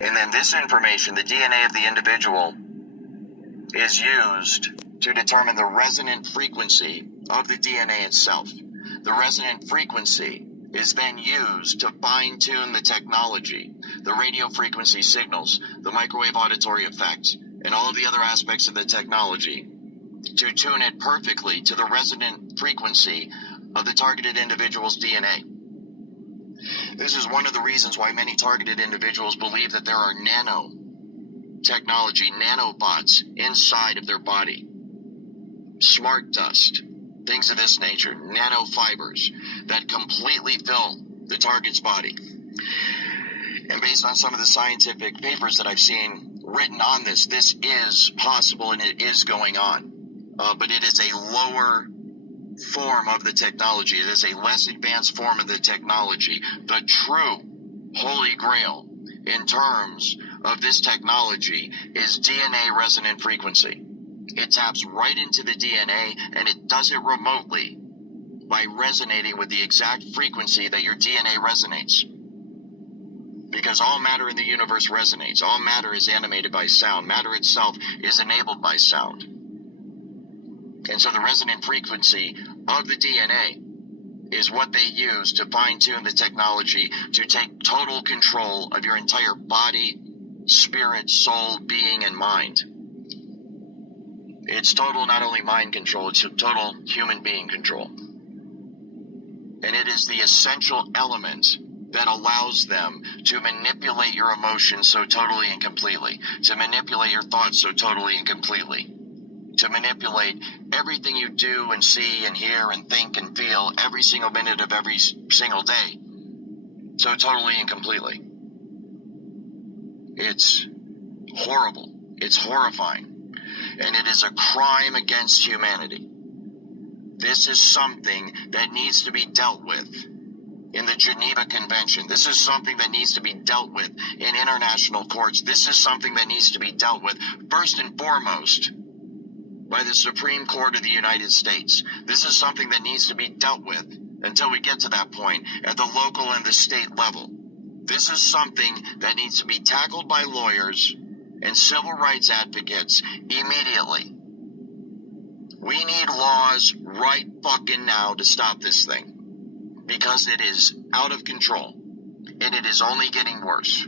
And then this information, the DNA of the individual, is used to determine the resonant frequency of the DNA itself. The resonant frequency is then used to fine-tune the technology, the radio frequency signals, the microwave auditory effect, and all of the other aspects of the technology to tune it perfectly to the resonant frequency of the targeted individual's DNA. This is one of the reasons why many targeted individuals believe that there are nanotechnology, nanobots inside of their body. Smart dust, things of this nature, nanofibers that completely fill the target's body. And based on some of the scientific papers that I've seen written on this, this is possible and it is going on. But it is a lower form of the technology. It is a less advanced form of the technology. The true holy grail in terms of this technology is DNA resonant frequency. It taps right into the DNA and it does it remotely by resonating with the exact frequency that your DNA resonates. Because all matter in the universe resonates. All matter is animated by sound. Matter itself is enabled by sound. And so the resonant frequency of the DNA is what they use to fine-tune the technology to take total control of your entire body, spirit, soul, being, and mind. It's total not only mind control, it's total human being control. And it is the essential element that allows them to manipulate your emotions so totally and completely, to manipulate your thoughts so totally and completely, to manipulate everything you do and see and hear and think and feel every single minute of every single day so totally and completely. It's horrible. It's horrifying. And it is a crime against humanity. This is something that needs to be dealt with in the Geneva Convention. This is something that needs to be dealt with in international courts. This is something that needs to be dealt with first and foremost by the Supreme Court of the United States. This is something that needs to be dealt with until we get to that point at the local and the state level. This is something that needs to be tackled by lawyers and civil rights advocates immediately. We need laws right fucking now to stop this thing, because it is out of control and it is only getting worse.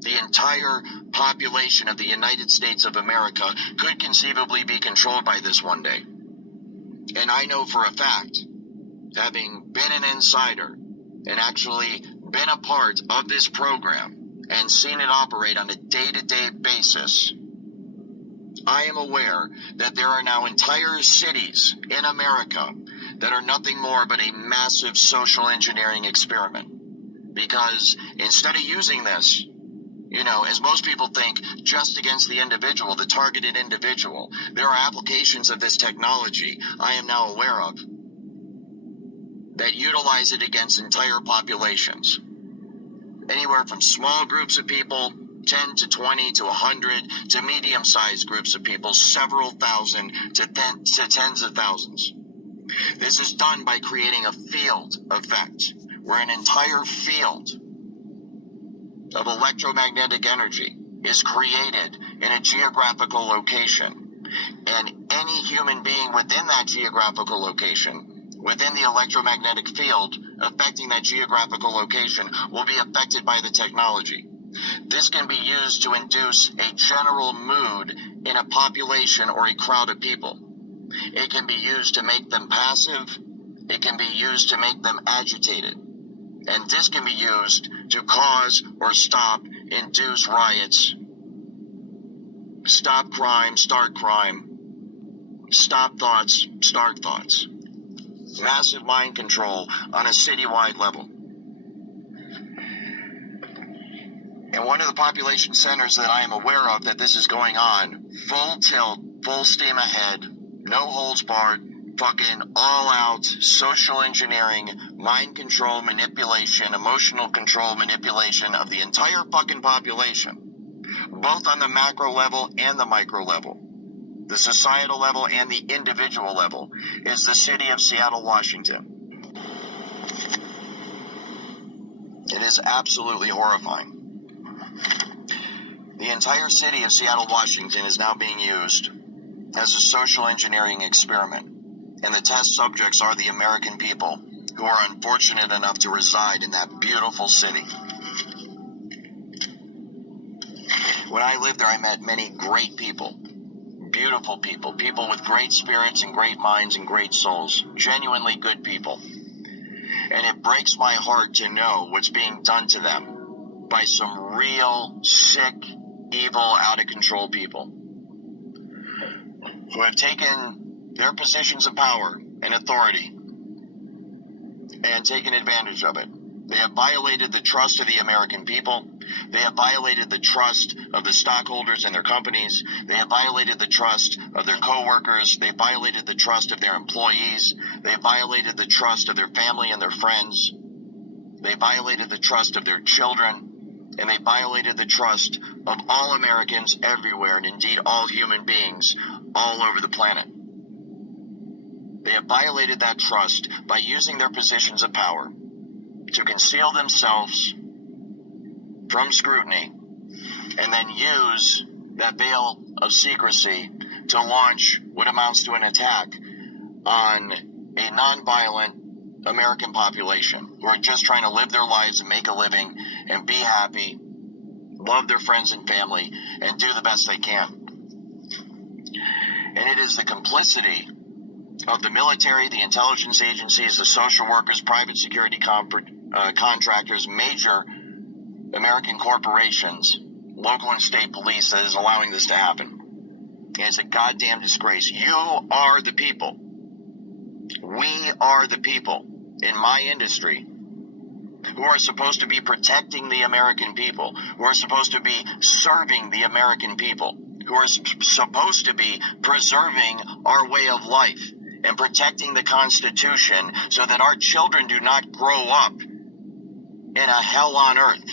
The entire population of the United States of America could conceivably be controlled by this one day. And I know for a fact, having been an insider and actually been a part of this program and seen it operate on a day-to-day basis, I am aware that there are now entire cities in America that are nothing more but a massive social engineering experiment. Because instead of using this, as most people think, just against the individual, the targeted individual, there are applications of this technology I am now aware of that utilize it against entire populations. Anywhere from small groups of people, 10 to 20 to 100, to medium-sized groups of people, several thousand to tens of thousands. This is done by creating a field effect, where an entire field of electromagnetic energy is created in a geographical location. And any human being within that geographical location, within the electromagnetic field affecting that geographical location, will be affected by the technology. This can be used to induce a general mood in a population or a crowd of people. It can be used to make them passive. It can be used to make them agitated. And this can be used to cause or stop, induce riots, stop crime, start crime, stop thoughts, start thoughts. Massive mind control on a citywide level. And one of the population centers that I am aware of that this is going on, full tilt, full steam ahead, no holds barred, fucking all out social engineering, mind control, manipulation, emotional control, manipulation of the entire fucking population, both on the macro level and the micro level, the societal level and the individual level, is the city of Seattle, Washington. It is absolutely horrifying. The entire city of Seattle, Washington is now being used as a social engineering experiment, and the test subjects are the American people who are unfortunate enough to reside in that beautiful city. When I lived there, I met many great people, beautiful people, people with great spirits and great minds and great souls, genuinely good people. And it breaks my heart to know what's being done to them by some real, sick, evil, out-of-control people who have taken their positions of power and authority and taken advantage of it. They have violated the trust of the American people. They have violated the trust of the stockholders in their companies. They have violated the trust of their coworkers. They violated the trust of their employees. They violated the trust of their family and their friends. They violated the trust of their children. And they violated the trust of all Americans everywhere, and indeed all human beings all over the planet. They have violated that trust by using their positions of power to conceal themselves from scrutiny and then use that veil of secrecy to launch what amounts to an attack on a nonviolent American population who are just trying to live their lives and make a living and be happy, love their friends and family, and do the best they can. And it is the complicity of the military, the intelligence agencies, the social workers, private security contractors, major American corporations, local and state police that is allowing this to happen. And it's a goddamn disgrace. You are the people. We are the people in my industry who are supposed to be protecting the American people, who are supposed to be serving the American people, who are supposed to be preserving our way of life and protecting the Constitution so that our children do not grow up in a hell on earth,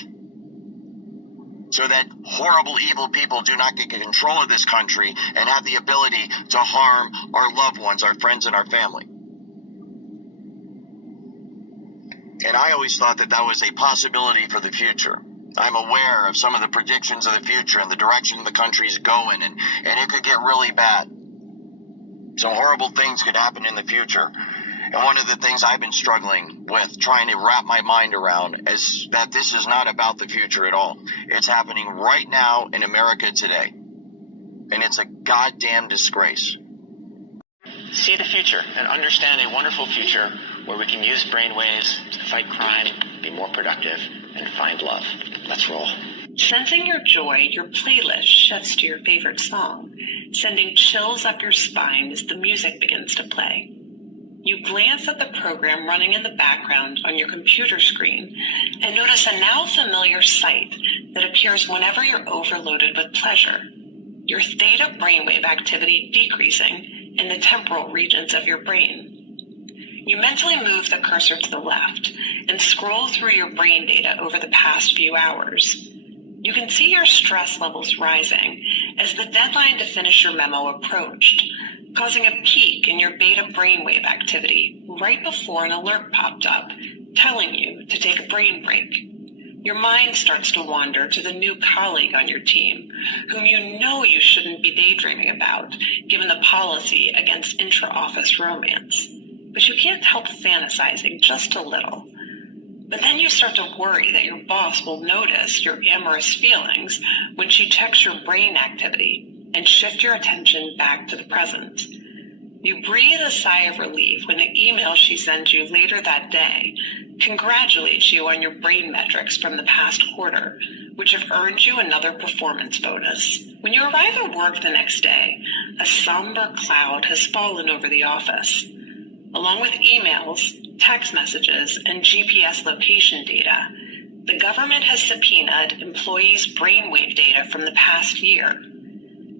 so that horrible, evil people do not get control of this country and have the ability to harm our loved ones, our friends, and our family. And I always thought that that was a possibility for the future. I'm aware of some of the predictions of the future and the direction the country's going, and it could get really bad. Some horrible things could happen in the future. And one of the things I've been struggling with, trying to wrap my mind around, is that this is not about the future at all. It's happening right now in America today. And it's a goddamn disgrace. See the future and understand a wonderful future where we can use brainwaves to fight crime, be more productive, and find love. Let's roll. Sensing your joy, your playlist shifts to your favorite song, sending chills up your spine as the music begins to play. You glance at the program running in the background on your computer screen and notice a now familiar sight that appears whenever you're overloaded with pleasure. Your theta brainwave activity decreasing in the temporal regions of your brain. You mentally move the cursor to the left and scroll through your brain data over the past few hours. You can see your stress levels rising as the deadline to finish your memo approached, causing a peak in your beta brainwave activity right before an alert popped up, telling you to take a brain break. Your mind starts to wander to the new colleague on your team, whom you know you shouldn't be daydreaming about, given the policy against intra-office romance. But you can't help fantasizing just a little. But then you start to worry that your boss will notice your amorous feelings when she checks your brain activity and shift your attention back to the present. You breathe a sigh of relief when the email she sends you later that day congratulates you on your brain metrics from the past quarter, which have earned you another performance bonus. When you arrive at work the next day, a somber cloud has fallen over the office. Along with emails, text messages, and GPS location data, the government has subpoenaed employees' brainwave data from the past year.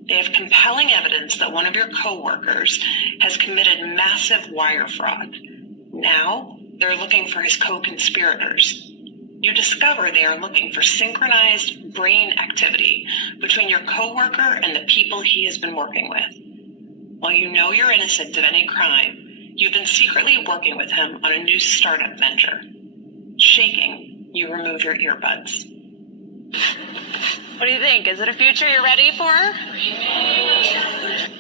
They have compelling evidence that one of your coworkers has committed massive wire fraud. Now, they're looking for his co-conspirators. You discover they are looking for synchronized brain activity between your coworker and the people he has been working with. While you know you're innocent of any crime, you've been secretly working with him on a new startup venture. Shaking, you remove your earbuds. What do you think? Is it a future you're ready for?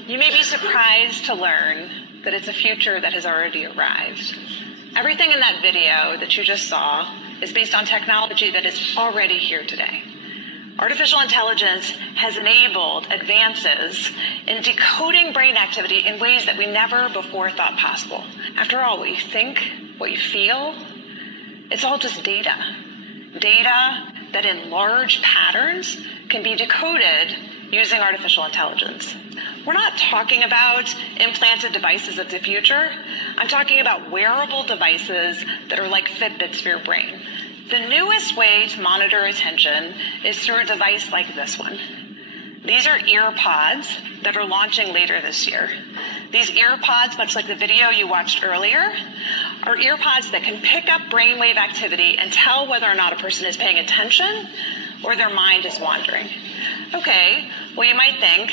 You may be surprised to learn that it's a future that has already arrived. Everything in that video that you just saw is based on technology that is already here today. Artificial intelligence has enabled advances in decoding brain activity in ways that we never before thought possible. After all, what you think, what you feel, it's all just data. Data that in large patterns can be decoded using artificial intelligence. We're not talking about implanted devices of the future. I'm talking about wearable devices that are like Fitbits for your brain. The newest way to monitor attention is through a device like this one. These are ear pods that are launching later this year. These ear pods, much like the video you watched earlier, are ear pods that can pick up brainwave activity and tell whether or not a person is paying attention or their mind is wandering. Okay, well, you might think,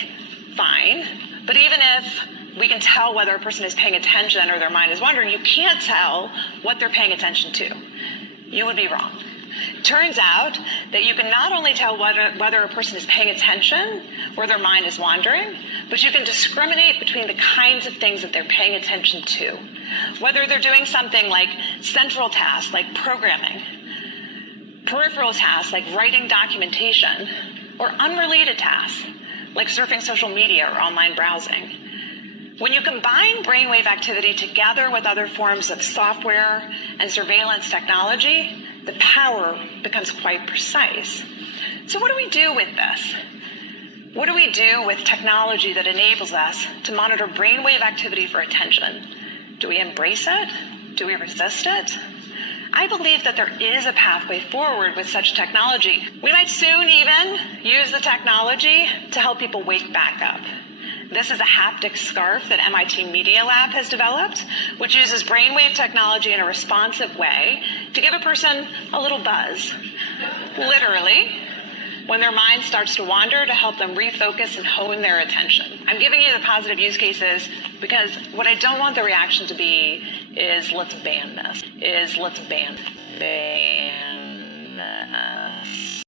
fine, but even if we can tell whether a person is paying attention or their mind is wandering, you can't tell what they're paying attention to. You would be wrong. Turns out that you can not only tell whether a person is paying attention or their mind is wandering, but you can discriminate between the kinds of things that they're paying attention to. Whether they're doing something like central tasks, like programming, peripheral tasks, like writing documentation, or unrelated tasks, like surfing social media or online browsing. When you combine brainwave activity together with other forms of software and surveillance technology, the power becomes quite precise. So what do we do with this? What do we do with technology that enables us to monitor brainwave activity for attention? Do we embrace it? Do we resist it? I believe that there is a pathway forward with such technology. We might soon even use the technology to help people wake back up. This is a haptic scarf that MIT Media Lab has developed, which uses brainwave technology in a responsive way to give a person a little buzz, literally, when their mind starts to wander, to help them refocus and hone their attention. I'm giving you the positive use cases because what I don't want the reaction to be is let's ban this, ban.